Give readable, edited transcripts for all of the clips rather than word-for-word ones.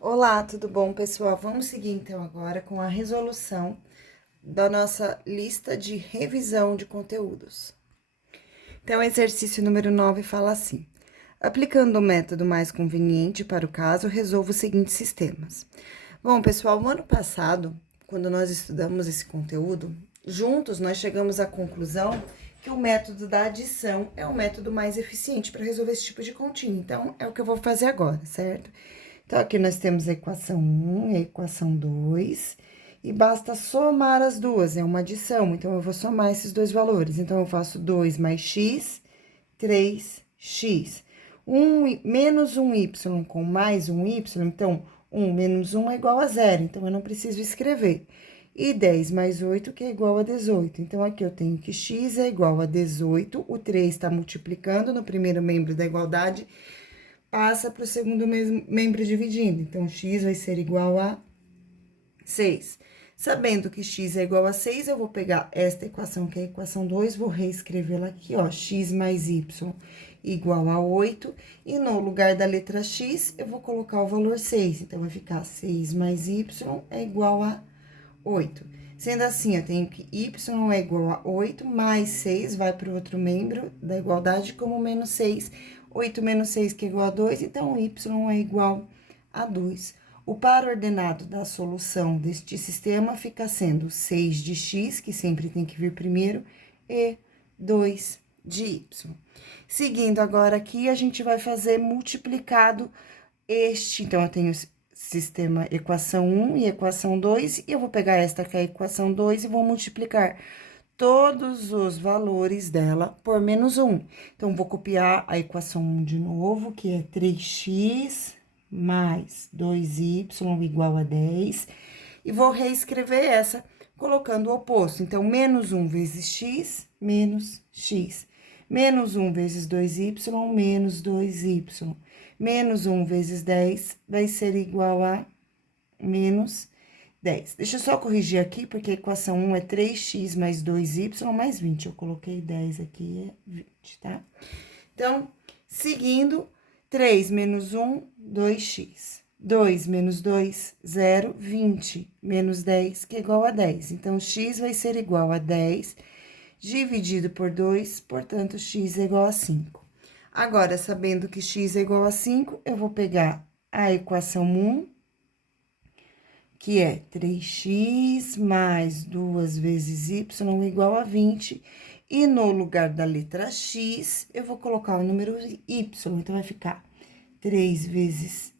Olá, tudo bom, pessoal? Vamos seguir então agora com a resolução da nossa lista de revisão de conteúdos. Então, o exercício número 9 fala assim: aplicando o método mais conveniente para o caso, resolva os seguintes sistemas. Bom, pessoal, no ano passado, quando nós estudamos esse conteúdo, juntos nós chegamos à conclusão que o método da adição é o método mais eficiente para resolver esse tipo de continha. Então, é o que eu vou fazer agora, certo? Então, aqui nós temos a equação 1 e a equação 2, e basta somar as duas, é uma adição, então eu vou somar esses dois valores. Então, eu faço 2 mais x, 3x. Menos 1y com mais 1y, então, 1 menos 1 é igual a zero, então eu não preciso escrever. E 10 mais 8, que é igual a 18. Então, aqui eu tenho que x é igual a 18, o 3 está multiplicando no primeiro membro da igualdade, passa para o segundo membro dividindo. Então, x vai ser igual a 6. Sabendo que x é igual a 6, eu vou pegar esta equação, que é a equação 2, vou reescrevê-la aqui, ó, x mais y igual a 8, e no lugar da letra x, eu vou colocar o valor 6. Então, vai ficar 6 mais y é igual a 8. Sendo assim, eu tenho que y é igual a 8, mais 6 vai para o outro membro da igualdade como menos 6. 8 menos 6, que é igual a 2, então y é igual a 2. O par ordenado da solução deste sistema fica sendo 6 de x, que sempre tem que vir primeiro, e 2 de y. Seguindo agora aqui, a gente vai fazer multiplicado este. Então, eu tenho sistema equação 1 e equação 2, e eu vou pegar esta que é a equação 2 e vou multiplicar todos os valores dela por menos 1. Então, vou copiar a equação 1 de novo, que é 3x mais 2y igual a 10, e vou reescrever essa colocando o oposto. Então, menos 1 vezes x, menos x. Menos 1 vezes 2y, menos 2y. Menos 1 vezes 10 vai ser igual a menos 10. Deixa eu só corrigir aqui, porque a equação 1 é 3x mais 2y mais 20. Eu coloquei 10 aqui, é 20, tá? Então, seguindo, 3 menos 1, 2x. 2 menos 2, 0, 20. Menos 10, que é igual a 10. Então, x vai ser igual a 10 dividido por 2, portanto, x é igual a 5. Agora, sabendo que x é igual a 5, eu vou pegar a equação 1, que é 3x mais 2 vezes y igual a 20, e no lugar da letra x, eu vou colocar o número y, então vai ficar 3 vezes...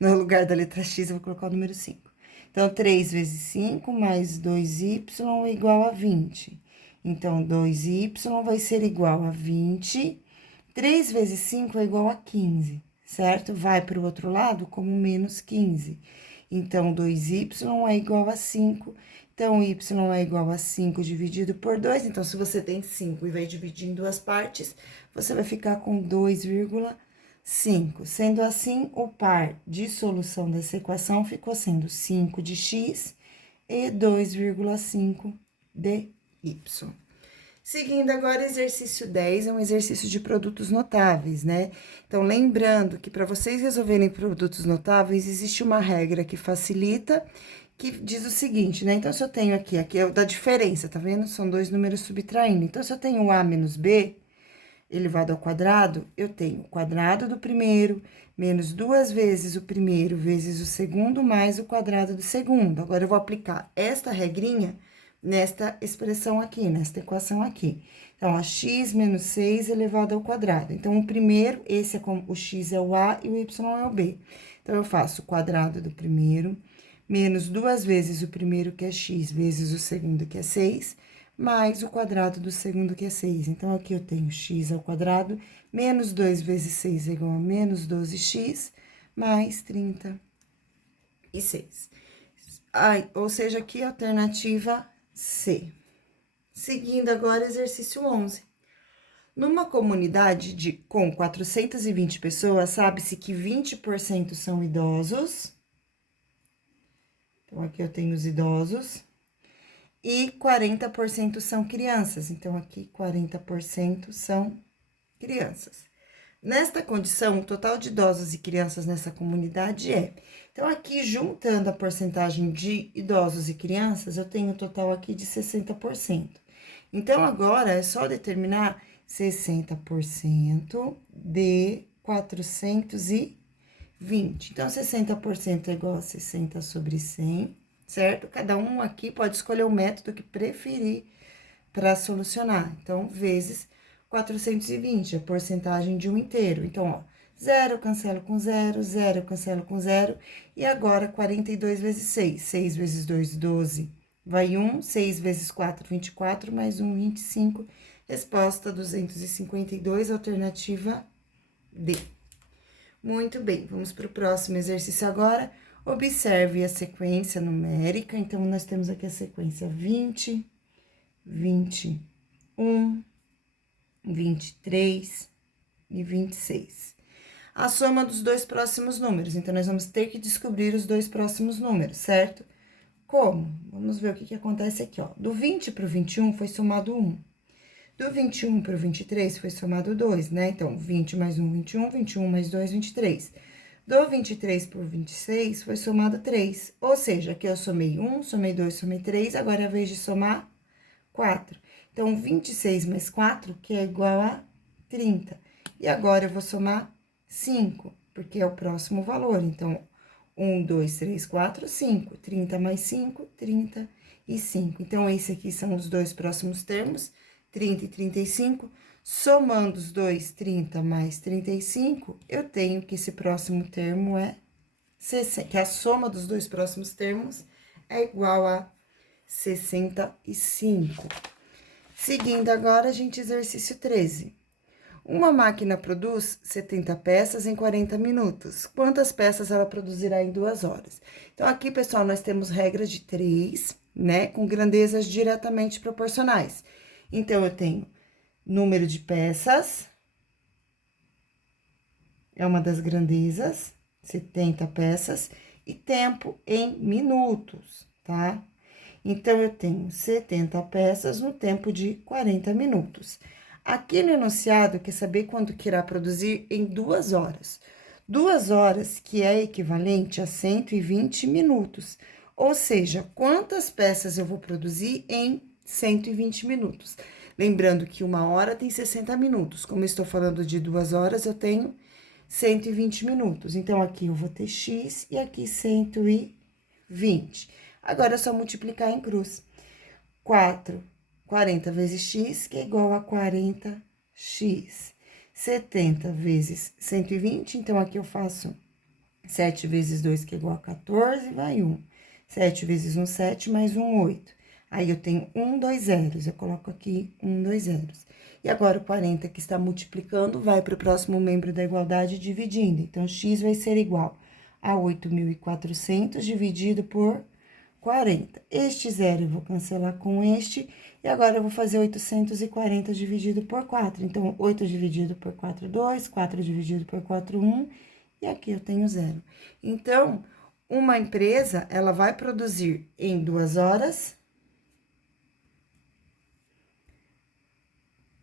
No lugar da letra x, eu vou colocar o número 5. Então, 3 vezes 5 mais 2y igual a 20. Então, 2y vai ser igual a 20. 3 vezes 5 é igual a 15, certo? Vai para o outro lado como menos 15. Então, 2y é igual a 5. Então, y é igual a 5 dividido por 2. Então, se você tem 5 e vai dividir em duas partes, você vai ficar com 2,5. Sendo assim, o par de solução dessa equação ficou sendo 5 de x e 2,5 de y. Seguindo agora, exercício 10 é um exercício de produtos notáveis, né? Então, lembrando que para vocês resolverem produtos notáveis, existe uma regra que facilita, que diz o seguinte, né? Então, se eu tenho aqui é o da diferença, tá vendo? São dois números subtraindo. Então, se eu tenho a menos b elevado ao quadrado, eu tenho o quadrado do primeiro, menos 2 vezes o primeiro, vezes o segundo, mais o quadrado do segundo. Agora, eu vou aplicar esta regrinha nesta expressão aqui, nesta equação aqui. Então, a x menos 6 elevado ao quadrado. Então, o primeiro, esse é como o x é o a e o y é o b. Então, eu faço o quadrado do primeiro, menos 2 vezes o primeiro, que é x, vezes o segundo, que é 6, mais o quadrado do segundo, que é 6. Então, aqui eu tenho x ao quadrado, menos 2 vezes 6 é igual a menos 12x, mais 36. Ou seja, aqui a alternativa C. Seguindo agora, exercício 11. Numa comunidade com 420 pessoas, sabe-se que 20% são idosos. Então, aqui eu tenho os idosos. E 40% são crianças. Então, aqui 40% são crianças. Nesta condição, o total de idosos e crianças nessa comunidade é. Então, aqui, juntando a porcentagem de idosos e crianças, eu tenho um total aqui de 60%. Então, agora é só determinar 60% de 420. Então, 60% é igual a 60 sobre 100, certo? Cada um aqui pode escolher o método que preferir para solucionar. Então, vezes 420, a porcentagem de um inteiro. Então, ó, 0 cancelo com 0, 0 cancelo com 0, e agora 42 vezes 6. 6 vezes 2, 12. Vai 1, 6 vezes 4, 24, mais 1, 25. Resposta 252, alternativa D. Muito bem, vamos para o próximo exercício agora. Observe a sequência numérica. Então, nós temos aqui a sequência 20, 21, 23 e 26. A soma dos dois próximos números. Então, nós vamos ter que descobrir os dois próximos números, certo? Como? Vamos ver o que acontece aqui, ó. Do 20 para o 21 foi somado 1. Do 21 para o 23 foi somado 2, né? Então, 20 mais 1, 21, 21 mais 2, 23. Do 23 para o 26 foi somado 3. Ou seja, aqui eu somei 1, somei 2, somei 3, agora é a vez de somar 4. Então, 26 mais 4, que é igual a 30. E agora eu vou somar 5, porque é o próximo valor. Então, 1, 2, 3, 4, 5. 30 mais 5, 35. Então, esse aqui são os dois próximos termos, 30 e 35. Somando os dois, 30 mais 35, eu tenho que esse próximo termo é 60, que a soma dos dois próximos termos é igual a 65. Seguindo agora, gente, exercício 13. Uma máquina produz 70 peças em 40 minutos. Quantas peças ela produzirá em 2 horas? Então, aqui, pessoal, nós temos regra de 3, né? Com grandezas diretamente proporcionais. Então, eu tenho número de peças, é uma das grandezas, 70 peças, e tempo em minutos, tá? Então, eu tenho 70 peças no tempo de 40 minutos. Aqui no enunciado, quer saber quanto que irá produzir em 2 horas. 2 horas, que é equivalente a 120 minutos. Ou seja, quantas peças eu vou produzir em 120 minutos. Lembrando que 1 hora tem 60 minutos. Como eu estou falando de 2 horas, eu tenho 120 minutos. Então, aqui eu vou ter x e aqui 120. Agora, é só multiplicar em cruz. 40 vezes x, que é igual a 40x. 70 vezes 120, então, aqui eu faço 7 vezes 2, que é igual a 14, vai 1. 7 vezes 1, 7, mais 1, 8. Aí, eu tenho 1, 2 zeros, eu coloco aqui 1, 2 zeros. E agora, o 40 que está multiplicando vai para o próximo membro da igualdade dividindo. Então, x vai ser igual a 8.400 dividido por 40. Este zero eu vou cancelar com este, e agora eu vou fazer 840 dividido por 4. Então, 8 dividido por 4, 2, 4 dividido por 4, 1, e aqui eu tenho zero. Então, uma empresa, ela vai produzir em 2 horas,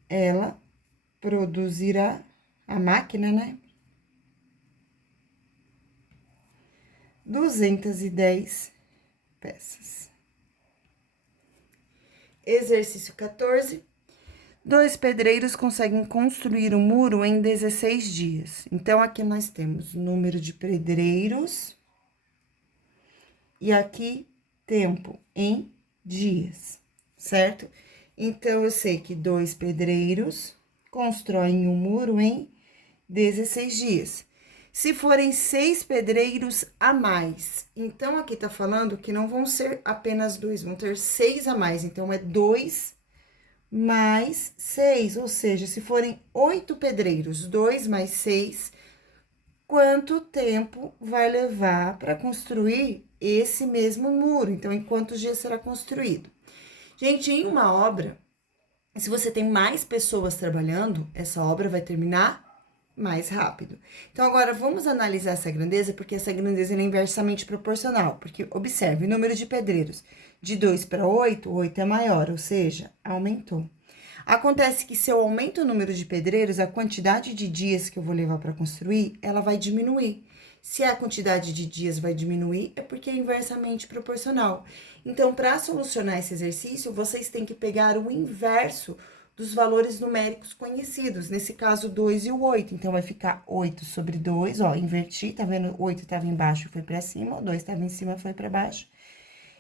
ela produzirá, a máquina, né? 210 peças. Exercício 14. 2 pedreiros conseguem construir um muro em 16 dias. Então, aqui nós temos o número de pedreiros e aqui tempo em dias, certo? Então, eu sei que 2 pedreiros constroem um muro em 16 dias. Se forem 6 pedreiros a mais, então aqui tá falando que não vão ser apenas 2, vão ter 6 a mais. Então, é 2 mais 6, ou seja, se forem 8 pedreiros, 2 mais 6, quanto tempo vai levar para construir esse mesmo muro? Então, em quantos dias será construído? Gente, em uma obra, se você tem mais pessoas trabalhando, essa obra vai terminar mais rápido. Então, agora, vamos analisar essa grandeza, porque essa grandeza é inversamente proporcional. Porque, observe, o número de pedreiros de 2 para 8, 8 é maior, ou seja, aumentou. Acontece que se eu aumento o número de pedreiros, a quantidade de dias que eu vou levar para construir, ela vai diminuir. Se a quantidade de dias vai diminuir, é porque é inversamente proporcional. Então, para solucionar esse exercício, vocês têm que pegar o inverso dos valores numéricos conhecidos, nesse caso, 2 e o 8. Então, vai ficar 8 sobre 2, ó, inverti, tá vendo? 8 estava embaixo, foi para cima, o 2 estava em cima, foi para baixo.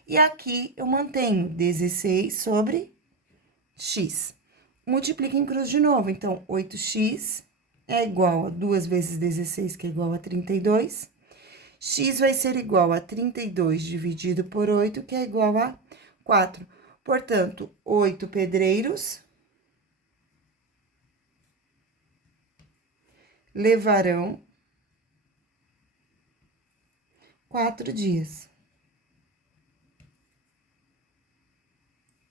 E aqui, eu mantenho 16 sobre x. Multiplica em cruz de novo, então, 8x é igual a 2 vezes 16, que é igual a 32. X vai ser igual a 32 dividido por 8, que é igual a 4. Portanto, 8 pedreiros levarão 4 dias.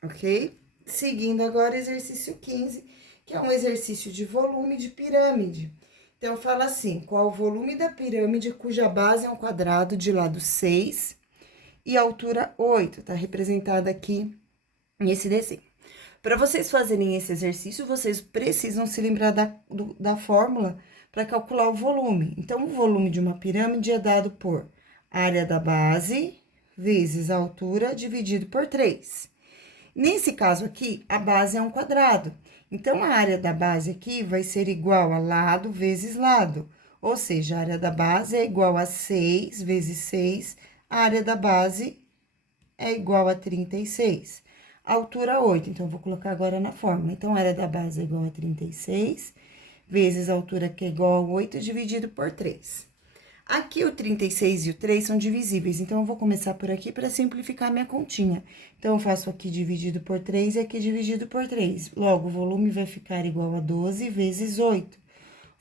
Ok? Seguindo agora, exercício 15, que é um exercício de volume de pirâmide. Então, fala assim, qual o volume da pirâmide cuja base é um quadrado de lado 6 e altura 8, tá representada aqui nesse desenho. Para vocês fazerem esse exercício, vocês precisam se lembrar da fórmula para calcular o volume. Então, o volume de uma pirâmide é dado por área da base vezes a altura dividido por 3. Nesse caso aqui, a base é um quadrado. Então, a área da base aqui vai ser igual a lado vezes lado. Ou seja, a área da base é igual a 6 vezes 6. A área da base é igual a 36. A altura 8. Então, eu vou colocar agora na fórmula. Então, a área da base é igual a 36 vezes a altura, que é igual a 8, dividido por 3. Aqui, o 36 e o 3 são divisíveis, então, eu vou começar por aqui para simplificar minha continha. Então, eu faço aqui dividido por 3 e aqui dividido por 3. Logo, o volume vai ficar igual a 12 vezes 8.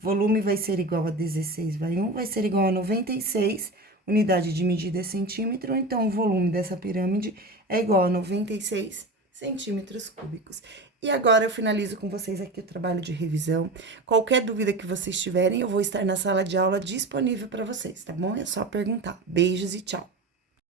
Volume vai ser igual a 16, vai 1, vai ser igual a 96. Unidade de medida é centímetro, então, o volume dessa pirâmide é igual a 96 centímetros cúbicos. E agora, eu finalizo com vocês aqui o trabalho de revisão. Qualquer dúvida que vocês tiverem, eu vou estar na sala de aula disponível para vocês, tá bom? É só perguntar. Beijos e tchau!